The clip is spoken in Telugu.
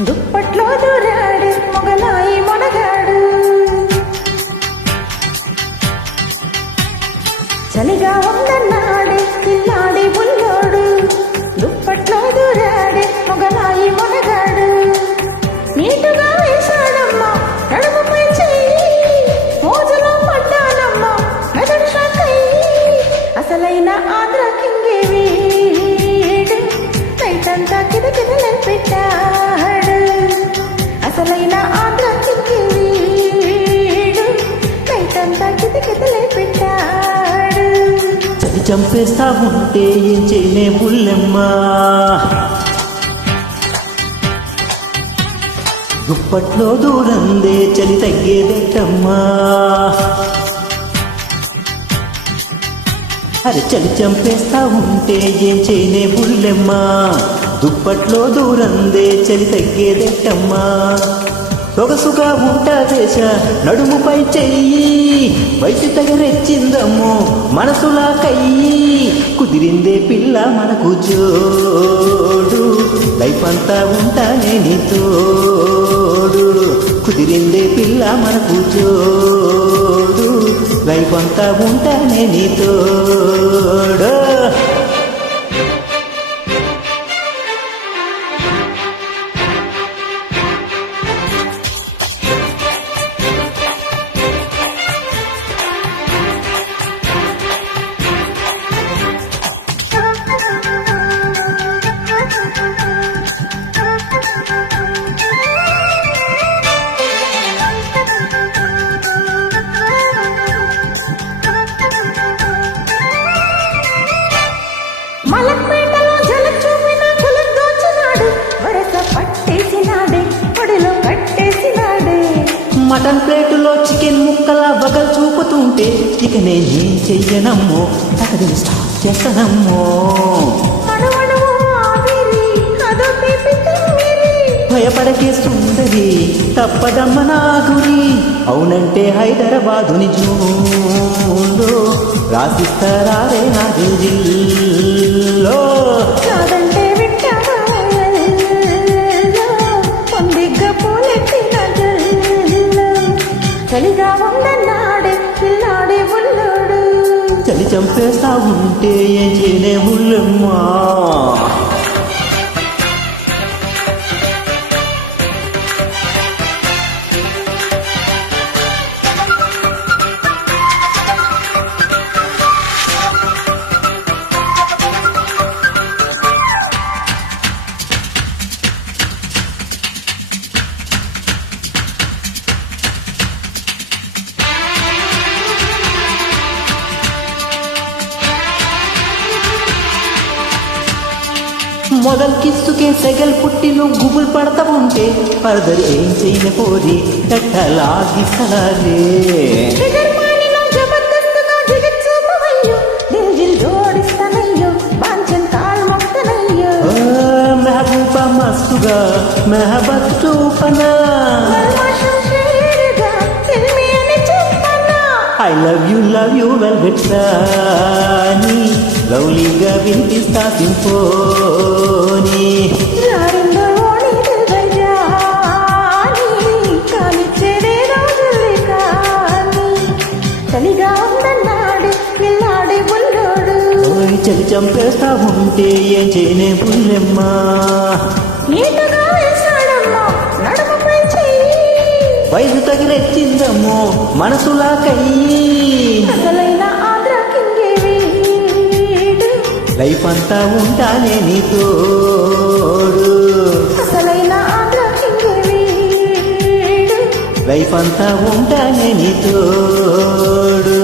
దుప్పట్లో దూరాడు మొగలాయి మొనగాడు చలిగా ఉందన్నాడే పిల్లాడి బుల్లోడు దుప్పట్లో దూరాడే మొగలాయి మొనగాడు నీటుగా వేశాడమ్మా నడుముపై చెయ్యి మోజులో పడ్డానమ్మా మెదడు షాకయ్యి అసలైన ఆంధ్ర కింగే వీడు నైటంతా కిదకిదలే పెట్టాడు అసలైన ఆంధ్ర కింగే వీడు నైటంతా కిదకిదలే పెట్టాడు చంపేస్తా ఉంటే ఏం చేయనే పుల్లెమ్మా దుప్పట్లో దూరందే చలి తగ్గేదేటమ్మా అరే చలి చంపేస్తా ఉంటే ఏం చేయనే పుల్లెమ్మా దుప్పట్లో దూరందే చలి తగ్గేదేటమ్మా సొగసుగా ఉంటాదేశ నడుముపై చెయ్యి వయసు తగరెచ్చిందమ్మో మనసులా కయ్యి కుదిరిందే పిల్ల మనకు జోడు లైఫ్ అంతా ఉంటానే నీ తోడు కుదిరిందే పిల్ల మనకు జోడు లైఫ్ అంతా ఉంటానే నీ తోడు మలక్పేటలో జల చూపిన కులం దోచినాడు వరస పట్టేసినాడే పొడిలో కట్టేసినాడే మటన్ ప్లేటులో చికెన్ ముక్కల వగలు చూపుతుంటే ఇక నేనేం చెయ్యనమ్మో తగదిని స్టార్ట్ చేస్తానమ్మో అణువణువు ఆవిరి అదో తీపి తిమ్మిరి భయపడకే సుందరి తప్పదమ్మ నా గురి అవునంటే హైదరాబాదుని జూలో రాసిస్తారారే నా జిల్లో కాదంటే వింటావా పొందిగ్గా పూలెట్టిన జల్లు చలిగా ఉందన్నాడే పిల్లాడే బుల్లోడు చలి చంపేస్తా ఉంటే ఏం చేయనే ముల్లెమ్మా మొదల్ కిస్సుకే సెగల్ పుట్టి నువ్వు గుబులు పడతా ఉంటే పరదరి ఏం చేయని పోరి కట్టలాగిస్తలాగే ట్రిగర్ పానిలో జబర్దస్తుగా జిగట్ చూపవయ్యో దిల్ జోడిస్తానయ్యో బాంచన్ కాల్ మొక్తనయ్యో మెహబూబా మస్తుగా మెహబత్ చూపనా మల్మాషం షేరుగా సిల్మి అని చెప్పనా ఐ లవ్ యూ వెల్వెట్ సాని లవ్లీగా వినిపిస్తా సింఫోనీ లారిందో ఓణి దిల్బజాని కానిచ్చేదే రోజుల్లి కాని చలిగా ఉందన్నాడు పిల్లాడి బుల్లోడు ఓయ్ చలి చంపేస్తా ఉంటే ఏం చేయనే పుల్లెమ్మా నీటుగా వేశాడమ్మా నడుముపై చెయ్యి వయసు తగిరెచ్చిందమ్మో మనసులా కయ్యి అసలైన ఆంధ్ర కింగే వీడు లైఫ్ అంతా ఉంటానే నీ తోడు అసలైన ఆంధ్ర కింగే వీడు లైఫ్ అంతా ఉంటానే నీ తోడు